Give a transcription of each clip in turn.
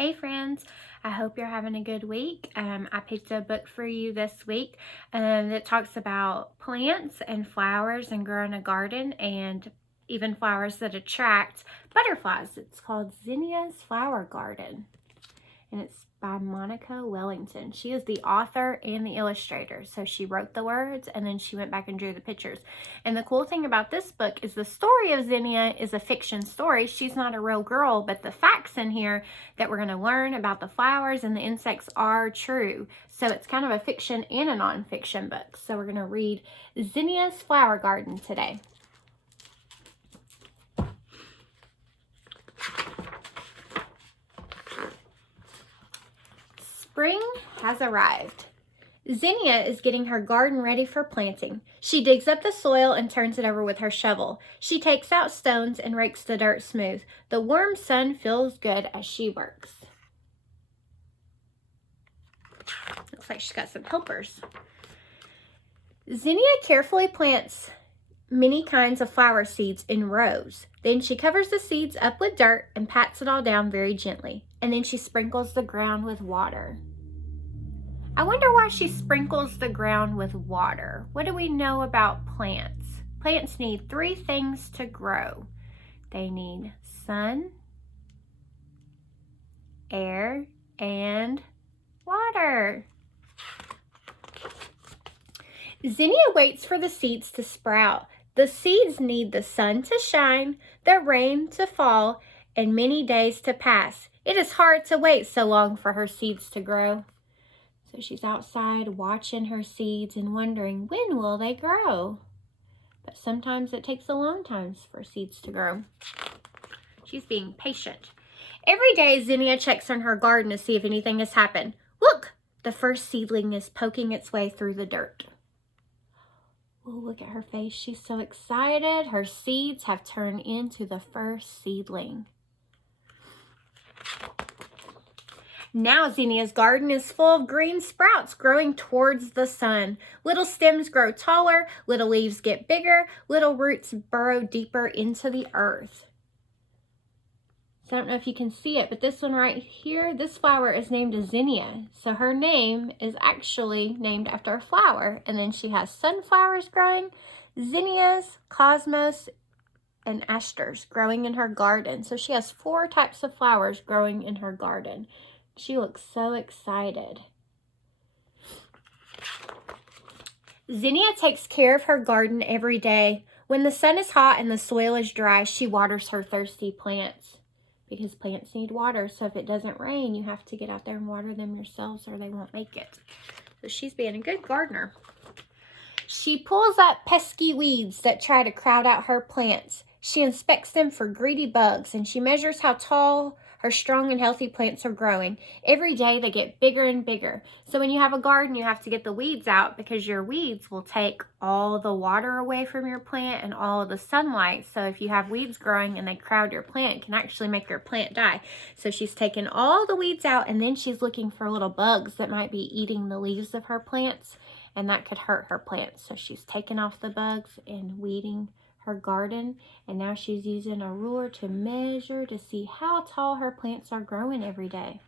Hey friends, I hope you're having a good week. I picked a book for you this week that talks about plants and flowers and growing a garden and even flowers that attract butterflies. It's called Zinnia's Flower Garden and it's by Monica Wellington. She is the author and the illustrator. So she wrote the words and then she went back and drew the pictures. And the cool thing about this book is the story of Zinnia is a fiction story. She's not a real girl, but the facts in here that we're going to learn about the flowers and the insects are true. So it's kind of a fiction and a nonfiction book. So we're going to read Zinnia's Flower Garden today. Spring has arrived. Zinnia is getting her garden ready for planting. She digs up the soil and turns it over with her shovel. She takes out stones and rakes the dirt smooth. The warm sun feels good as she works. Looks like she's got some helpers. Zinnia carefully plants many kinds of flower seeds in rows. Then she covers the seeds up with dirt and pats it all down very gently. And then she sprinkles the ground with water. I wonder why she sprinkles the ground with water. What do we know about plants? Plants need three things to grow. They need sun, air, and water. Zinnia waits for the seeds to sprout. The seeds need the sun to shine, the rain to fall, and many days to pass. It is hard to wait so long for her seeds to grow. So she's outside watching her seeds and wondering, when will they grow? But sometimes it takes a long time for seeds to grow. She's being patient. Every day, Zinnia checks on her garden to see if anything has happened. Look! The first seedling is poking its way through the dirt. Oh, look at her face. She's so excited. Her seeds have turned into the first seedling. Now Zinnia's garden is full of green sprouts growing towards the sun. Little stems grow taller, little leaves get bigger, little roots burrow deeper into the earth. So I don't know if you can see it, but this one right here, this flower is named Zinnia. So her name is actually named after a flower. And then she has sunflowers growing, zinnias, cosmos, and asters growing in her garden. So she has 4 types of flowers growing in her garden. She looks so excited. Zinnia takes care of her garden every day. When the sun is hot and the soil is dry, she waters her thirsty plants because plants need water. So if it doesn't rain, you have to get out there and water them yourselves or they won't make it. So she's being a good gardener. She pulls up pesky weeds that try to crowd out her plants. She inspects them for greedy bugs and she measures how tall her strong and healthy plants are growing. Every day they get bigger and bigger. So when you have a garden, you have to get the weeds out because your weeds will take all the water away from your plant and all of the sunlight. So if you have weeds growing and they crowd your plant, it can actually make your plant die. So she's taking all the weeds out and then she's looking for little bugs that might be eating the leaves of her plants and that could hurt her plants. So she's taking off the bugs and weeding her garden, and now she's using a ruler to measure to see how tall her plants are growing every day.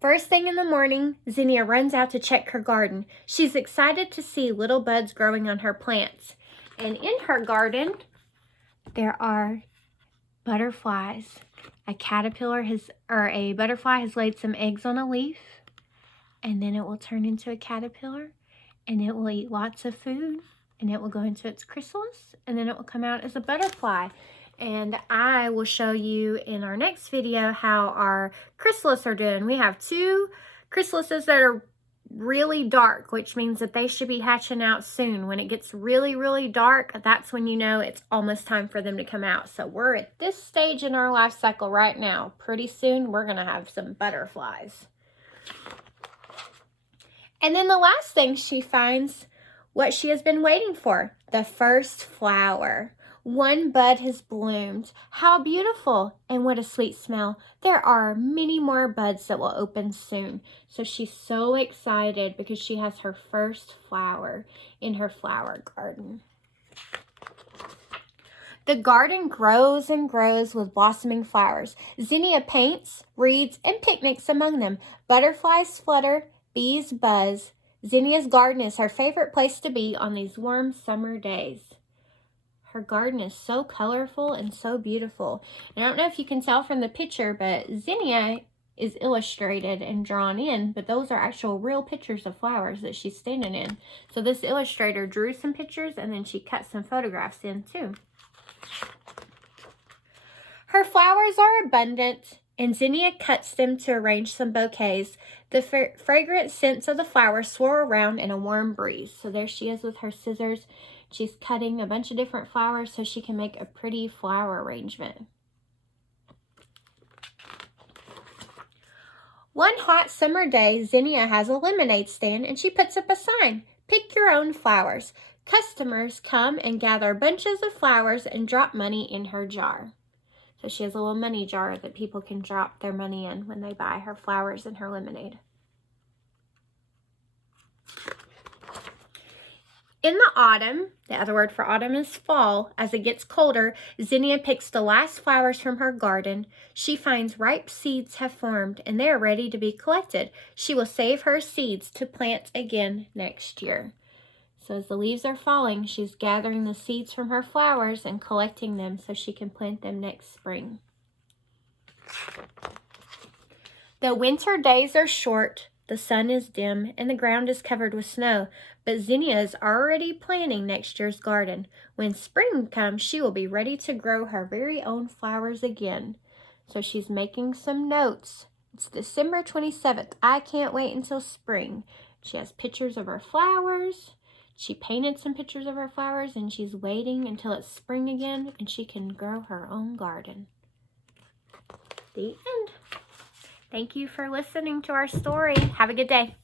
First thing in the morning, Zinnia runs out to check her garden. She's excited to see little buds growing on her plants. And in her garden, there are butterflies. A butterfly has laid some eggs on a leaf, and then it will turn into a caterpillar, and it will eat lots of food. And it will go into its chrysalis, and then it will come out as a butterfly. And I will show you in our next video how our chrysalis are doing. We have 2 chrysalises that are really dark, which means that they should be hatching out soon. When it gets really, really dark, that's when you know it's almost time for them to come out. So we're at this stage in our life cycle right now. Pretty soon, we're going to have some butterflies. And then the last thing she finds, what she has been waiting for, the first flower. One bud has bloomed. How beautiful and what a sweet smell. There are many more buds that will open soon. So she's so excited because she has her first flower in her flower garden. The garden grows and grows with blossoming flowers. Zinnia paints, reads, and picnics among them. Butterflies flutter, bees buzz. Zinnia's garden is her favorite place to be on these warm summer days. Her garden is so colorful and so beautiful. And I don't know if you can tell from the picture, but Zinnia is illustrated and drawn in, but those are actual real pictures of flowers that she's standing in. So this illustrator drew some pictures and then she cut some photographs in too. Her flowers are abundant, and Zinnia cuts them to arrange some bouquets. The fragrant scents of the flowers swirl around in a warm breeze. So there she is with her scissors. She's cutting a bunch of different flowers so she can make a pretty flower arrangement. One hot summer day, Zinnia has a lemonade stand and she puts up a sign, "Pick your own flowers." Customers come and gather bunches of flowers and drop money in her jar. So she has a little money jar that people can drop their money in when they buy her flowers and her lemonade. In the autumn, the other word for autumn is fall, as it gets colder, Zinnia picks the last flowers from her garden. She finds ripe seeds have formed and they are ready to be collected. She will save her seeds to plant again next year. So as the leaves are falling, she's gathering the seeds from her flowers and collecting them so she can plant them next spring. The winter days are short. The sun is dim and the ground is covered with snow, but Zinnia is already planning next year's garden. When spring comes, she will be ready to grow her very own flowers again. So she's making some notes. It's December 27th. I can't wait until spring. She has pictures of her flowers. She painted some pictures of her flowers and she's waiting until it's spring again and she can grow her own garden. The end. Thank you for listening to our story. Have a good day.